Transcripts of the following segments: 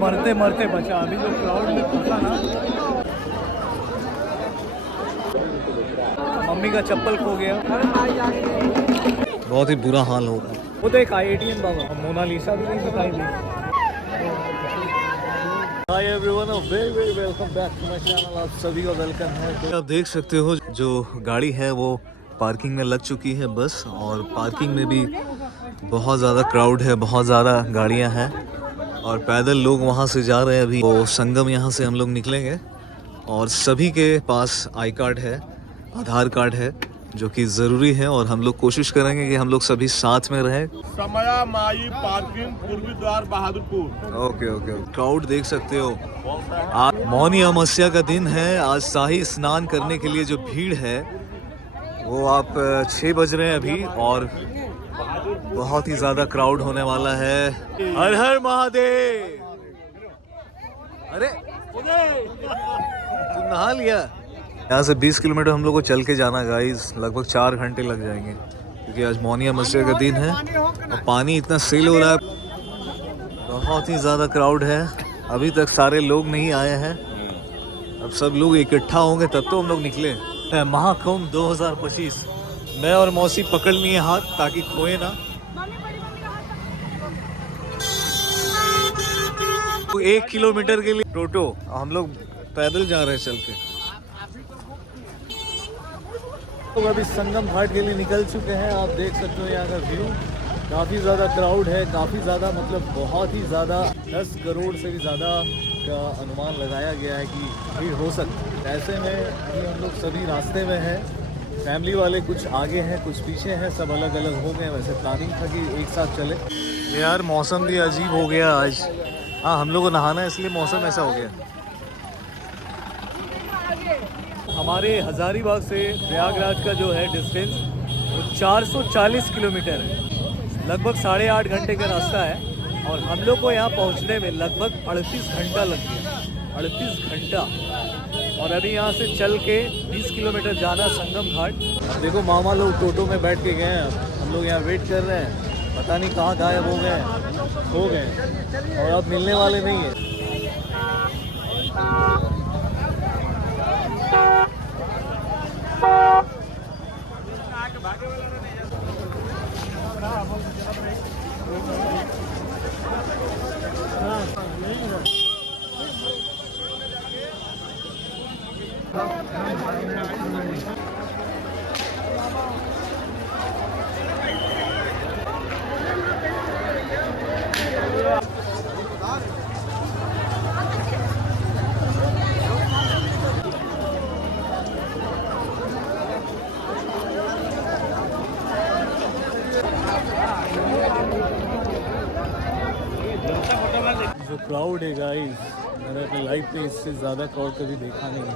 मरते मरते बचा। अभी जो क्राउड में फंसा ना, मम्मी का चप्पल खो गया। बहुत ही बुरा हाल हो रहा है। वो देख IITN बाबा, मोनालिसा भी नहीं दिखाई दी। Hi everyone, very very welcome back to my channel. आप सभी का वेलकम है। तो आप देख सकते हो जो गाड़ी है वो पार्किंग में लग चुकी है बस, और पार्किंग में भी बहुत ज़्यादा क्राउड है, बहुत ज़्यादा गाड़ियां हैं और पैदल लोग वहां से जा रहे हैं। अभी वो संगम यहाँ से हम लोग निकलेंगे और सभी के पास आई कार्ड है, आधार कार्ड है, जो कि ज़रूरी है। और हम लोग कोशिश करेंगे कि हम लोग सभी साथ में रहें। समया माई पार्किंग पूर्वी द्वार बहादुरपुर। Okay okay. क्राउड देख सकते हो। आज मौनी अमावस्या का दिन है। आज शाही स्नान करने के लिए जो भीड़ है वो आप 6 बज रहे हैं अभी, और बहुत ही ज़्यादा क्राउड होने वाला है। हर हर महादेव। अरे तू नहा लिया? यहाँ से 20 किलोमीटर हम लोग को चल के जाना गाइस, लगभग 4 घंटे लग जाएंगे, क्योंकि आज मौनी अमावस्या का दिन है और पानी इतना सेल हो रहा है। बहुत ही ज़्यादा क्राउड है। अभी तक सारे लोग नहीं आए हैं। अब सब लोग इकट्ठा होंगे तब तो हम लोग निकले। महाकुंभ 2025। मैं और मौसी पकड़ लिए हाथ ताकि खोए ना। तो 1 किलोमीटर के लिए टोटो, हम लोग पैदल जा रहे हैं चल के। लोग अभी संगम घाट के लिए निकल चुके हैं। आप देख सकते हो यहाँ का व्यू। काफ़ी ज़्यादा क्राउड है, काफ़ी ज़्यादा, मतलब बहुत ही ज़्यादा। 10 करोड़ से भी ज़्यादा का अनुमान लगाया गया है कि भीड़ हो सकती है। ऐसे में अभी हम लोग सभी रास्ते में हैं। फैमिली वाले कुछ आगे हैं, कुछ पीछे हैं, सब अलग अलग हो गए। वैसे प्लानिंग था कि एक साथ चले। यार मौसम भी अजीब हो गया आज। हाँ, हम लोग को नहाना है इसलिए मौसम ऐसा हो गया। हमारे हज़ारीबाग से प्रयागराज का जो है डिस्टेंस वो 440 किलोमीटर है। लगभग 8.5 घंटे का रास्ता है और हम लोग को यहाँ पहुँचने में लगभग 38 घंटा लग गया। 38 घंटा। और अभी यहाँ से चल के 20 किलोमीटर जाना संगम घाट। देखो मामा लोग टोटो में बैठ के गए हैं, हम लोग यहाँ वेट कर रहे हैं। पता नहीं कहाँ गायब हो गए, खो गए और अब मिलने वाले नहीं है। जो क्राउड है गाइस, मैंने अपनी लाइफ में इससे ज़्यादा क्राउड कभी देखा नहीं है,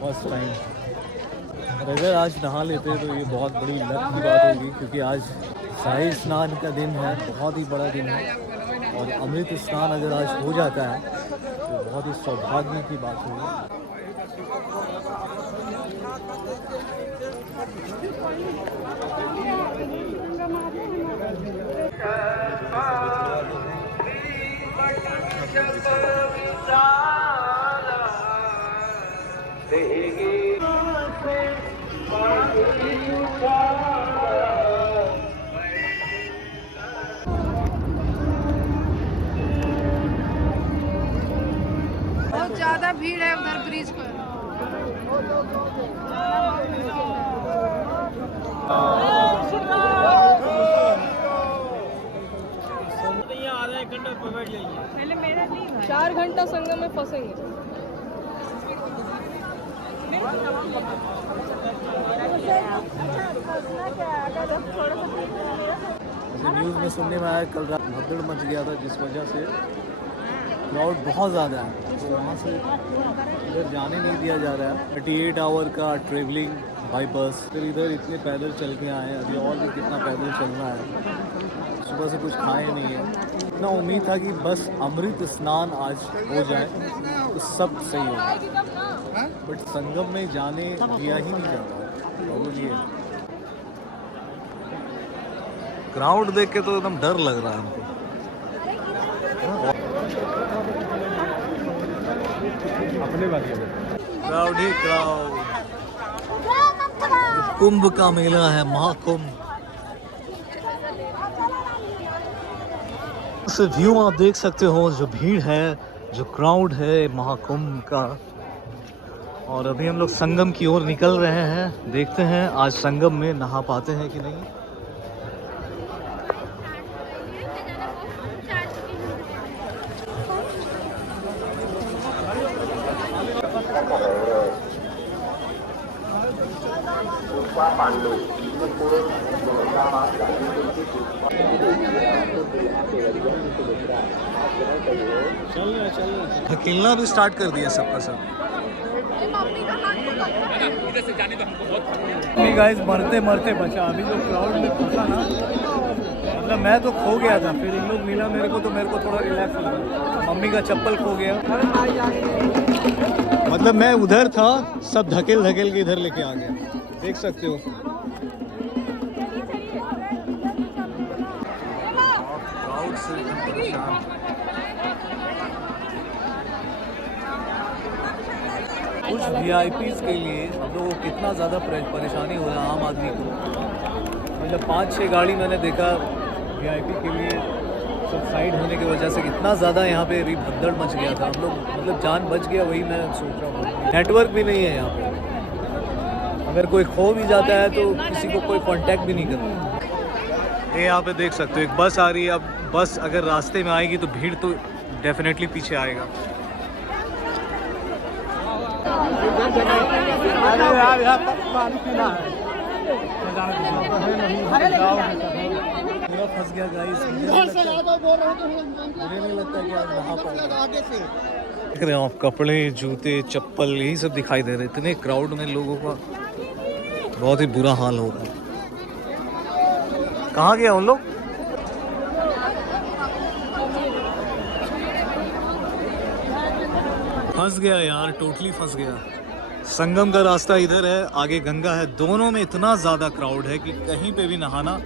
फर्स्ट टाइम। और अगर आज नहा लेते तो ये बहुत बड़ी लक की बात होगी, क्योंकि आज शाही स्नान का दिन है, बहुत ही बड़ा दिन है। और अमृत स्नान अगर आज हो जाता है तो बहुत ही सौभाग्य की बात होगी। बहुत ज्यादा भीड़ है उधर ब्रिज पर। पहले मेरा नहीं है। 4 घंटा संगम में फंसेंगे। न्यूज़ में सुनने में आया कल रात भगदड़ मच गया था, जिस वजह से क्राउड बहुत ज़्यादा है, तो वहाँ से इधर जाने नहीं दिया जा रहा है। 38 आवर का ट्रेवलिंग बाई बस, फिर इधर इतने पैदल चल के आए हैं। अभी और भी कितना पैदल चलना है। सुबह से कुछ खाए नहीं है। इतना उम्मीद था कि बस अमृत स्नान आज हो जाए तो सब सही होगा, बट संगम में जाने दिया ही नहीं जा रहा। और ये क्राउड देख के तो एकदम डर लग रहा है हमको। अपने वाली क्राउड ही क्राउड। कुंभ का मेला है, महाकुंभ। इस व्यू आप देख सकते हो, जो भीड़ है, जो क्राउड है महाकुंभ का। और अभी हम लोग संगम की ओर निकल रहे हैं। देखते हैं आज संगम में नहा पाते हैं कि नहीं। खेलना भी स्टार्ट कर दिया सबका सब। गाइस मरते मरते बचा। अभी जो क्राउड में फंसा ना, मतलब मैं तो खो गया था। फिर इन लोग मिला मेरे को, तो मेरे को थोड़ा रिलैक्स लगा। मम्मी का चप्पल खो गया, मतलब मैं उधर था, सब धकेल धकेल के इधर लेके आ गया। देख सकते हो क्राउड से परेशान। कुछ VIPs के लिए हम लोगों को कितना ज़्यादा परेशानी हो रहा है आम आदमी को। मतलब 5-6 गाड़ी मैंने देखा VIP के लिए, सब साइड होने की वजह से कितना ज़्यादा यहाँ पे भगदड़ मच गया था। हम लोग मतलब जान बच गया, वही मैं सोच रहा हूँ। नेटवर्क भी नहीं है यहाँ पे, अगर कोई खो भी जाता है तो किसी को कोई कांटेक्ट भी नहीं करता। ये यहाँ पे देख सकते हो एक बस आ रही है। अब बस अगर रास्ते में आएगी तो भीड़ तो डेफिनेटली पीछे आएगा। पूरा फंस गया गाइस। मुझे नहीं लगता कि आज वहाँ पर देख रहे हो आप, कपड़े, जूते, चप्पल, यही सब दिखाई दे रहे। इतने क्राउड में लोगों का बहुत ही बुरा हाल हो रहा है। कहाँ गया उन लोग? फंस गया यार, टोटली फंस गया। संगम का रास्ता इधर है, आगे गंगा है। दोनों में इतना ज़्यादा क्राउड है कि कहीं पे भी नहाना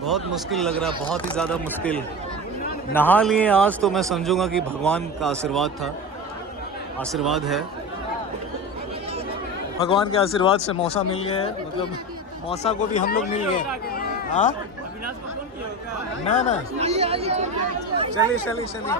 बहुत मुश्किल लग रहा है, बहुत ही ज़्यादा मुश्किल। नहा लिए आज तो मैं समझूंगा कि भगवान का आशीर्वाद था, आशीर्वाद है। भगवान के आशीर्वाद से मौसा मिल गया है, मतलब मौसा को भी हम लोग मिल गए। हाँ ना ना, चलिए चलिए चलिए।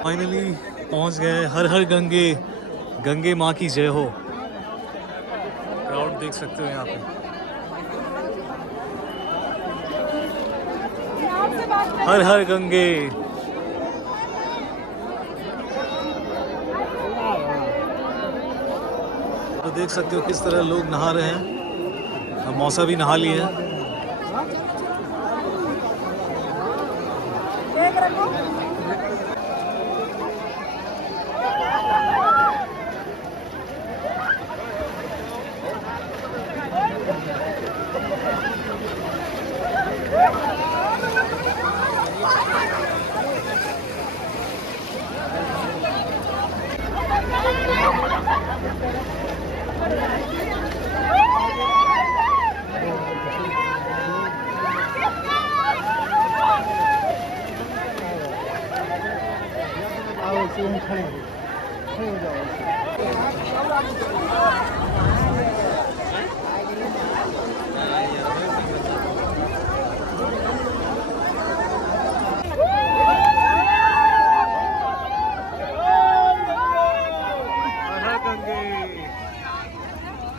फाइनली पहुंच गए। हर हर गंगे, गंगे माँ की जय हो। क्राउड देख सकते हो यहाँ पे। हर हर गंगे। तो देख सकते हो किस तरह लोग नहा रहे हैं। अब मौसा भी नहा लिए है।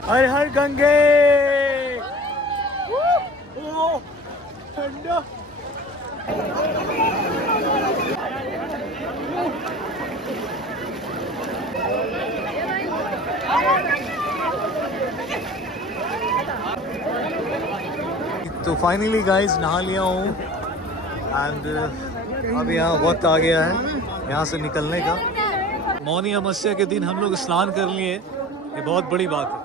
हर हर गंगे। ओ ठंडा। तो फाइनली गाइस नहा लिया हूँ एंड अब यहाँ वक्त आ गया है यहाँ से निकलने का। मौनी अमावस्या के दिन हम लोग स्नान कर लिए, ये बहुत बड़ी बात है।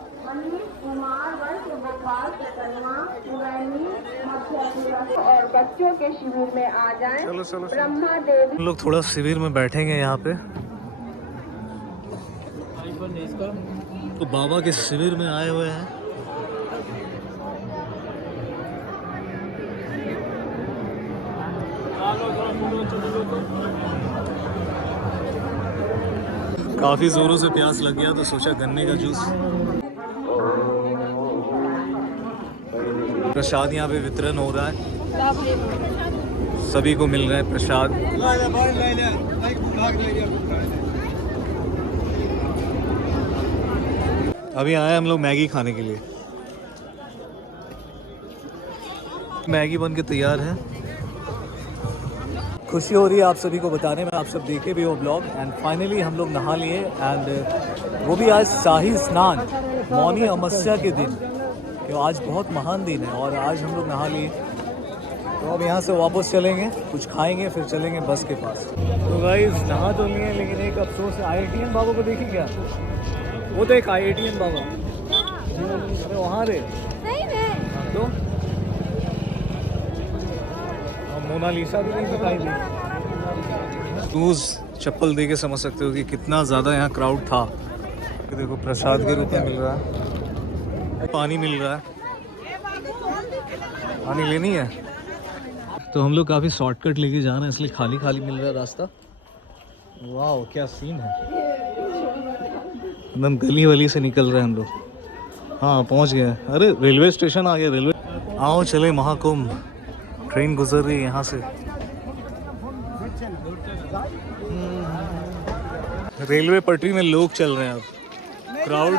और बच्चों के शिविर में आ जाएं। चलो ब्रह्मा देव हम लोग थोड़ा शिविर में बैठेंगे यहाँ पे। तो बाबा के शिविर में आए हुए हैं। काफी जोरों से प्यास लग गया तो सोचा गन्ने का जूस। प्रसाद यहाँ पे वितरण हो रहा है, सभी को मिल रहा है प्रसाद। अभी आए हम लोग मैगी खाने के लिए। मैगी बन के तैयार है। खुशी हो रही है आप सभी को बताने में, आप सब देखे भी हो ब्लॉग। एंड फाइनली हम लोग नहा लिए, एंड वो भी आज शाही स्नान मौनी अमावस्या के दिन, क्यों आज बहुत महान दिन है। और आज हम लोग नहा लिए, तो अब यहाँ से वापस चलेंगे, कुछ खाएंगे, फिर चलेंगे बस के पास। तो गाइस नहा तो लिए, लेकिन एक अफसोस है, IITN बाबा को देखी क्या? वो देख IITN बाबा, अरे वहाँ रे। तो मोनालिसा भी नहीं दिखाई दी। शूज चप्पल दे के समझ सकते हो कि कितना ज़्यादा यहाँ क्राउड था। देखो प्रसाद के रूप में मिल रहा है, पानी मिल रहा है, पानी लेनी है। तो हम लोग काफ़ी शॉर्टकट लेके जा रहे हैं, इसलिए खाली खाली मिल रहा है रास्ता। वाह क्या सीन है, एकदम गली वली से निकल रहे हैं हम लोग। हाँ पहुँच गए, अरे रेलवे स्टेशन आ गया। रेलवे आओ चले महाकुंभ, ट्रेन गुजर रही है यहाँ से। रेलवे पटरी में लोग चल रहे हैं। अब क्राउड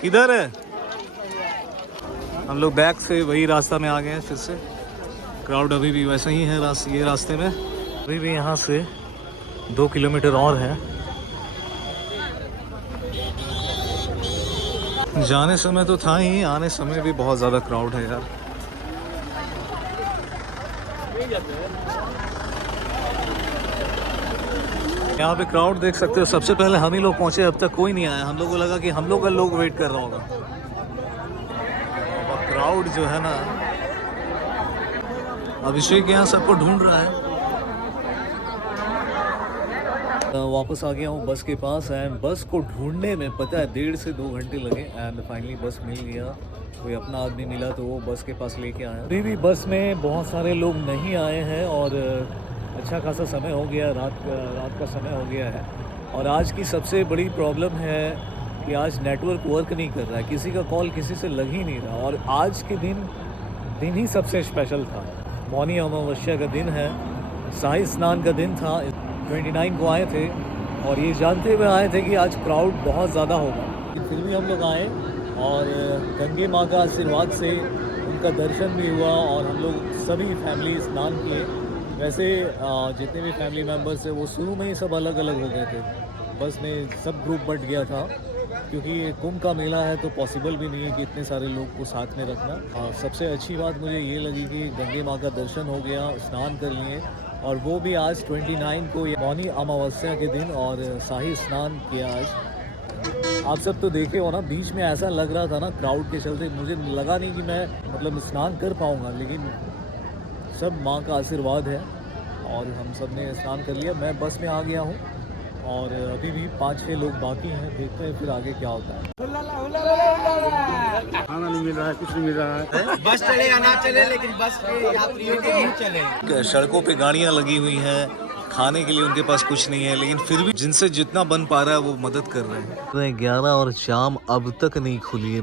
किधर है? हम लोग बैक से वही रास्ता में आ गए हैं फिर से। क्राउड अभी भी वैसा ही है ये रास्ते में। अभी भी यहाँ से 2 किलोमीटर और है। जाने समय तो था ही, आने समय भी बहुत ज़्यादा क्राउड है यार। यहाँ पे क्राउड देख सकते हो। सबसे पहले हम ही लोग पहुँचे, अब तक कोई नहीं आया। हम लोग को लगा कि हम लोग का लोग वेट कर रहा होगा। और क्राउड जो है ना, अभिषेक यहाँ सबको ढूंढ रहा है। वापस आ गया हूँ बस के पास, एंड बस को ढूंढने में पता है 1.5 से 2 घंटे लगे। एंड फाइनली बस मिल गया, कोई अपना आदमी मिला तो वो बस के पास लेके आया। अभी भी बस में बहुत सारे लोग नहीं आए हैं, और अच्छा खासा समय हो गया, रात का समय हो गया है। और आज की सबसे बड़ी प्रॉब्लम है कि आज नेटवर्क वर्क नहीं कर रहा है, किसी का कॉल किसी से लग ही नहीं रहा। और आज के दिन ही सबसे स्पेशल था। मौनी अमावस्या का दिन है, शाही स्नान का दिन था। 29 को आए थे, और ये जानते हुए आए थे कि आज क्राउड बहुत ज़्यादा होगा। फिर भी हम लोग आए, और गंगे माँ का आशीर्वाद से उनका दर्शन भी हुआ, और हम लोग सभी फैमिली स्नान किए। वैसे जितने भी फैमिली मेम्बर्स हैं वो शुरू में ही सब अलग अलग हो गए थे, बस में सब ग्रुप बट गया था, क्योंकि कुंभ का मेला है तो पॉसिबल भी नहीं है कि इतने सारे लोग को साथ में रखना। सबसे अच्छी बात मुझे ये लगी कि गंगे माँ का दर्शन हो गया, स्नान कर लिए, और वो भी आज 29 को मौनी अमावस्या के दिन, और शाही स्नान किया आज। आप सब तो देखे हो ना, बीच में ऐसा लग रहा था ना क्राउड के चलते, मुझे लगा नहीं कि मैं मतलब स्नान कर पाऊँगा, लेकिन सब माँ का आशीर्वाद है और हम सब ने स्नान कर लिया। मैं बस में आ गया हूँ, और अभी भी 5-6 लोग बाकी हैं, देखते हैं फिर आगे क्या होता है। खाना नहीं मिल रहा है, कुछ नहीं मिल रहा है। बस चलेगा ना चले, लेकिन बस के यात्रियों के नहीं चले। सड़कों पे गाड़ियाँ लगी हुई हैं, खाने के लिए उनके पास कुछ नहीं है, लेकिन फिर भी जिनसे जितना बन पा रहा है वो मदद कर रहे हैं। 11 और शाम अब तक नहीं खुली है।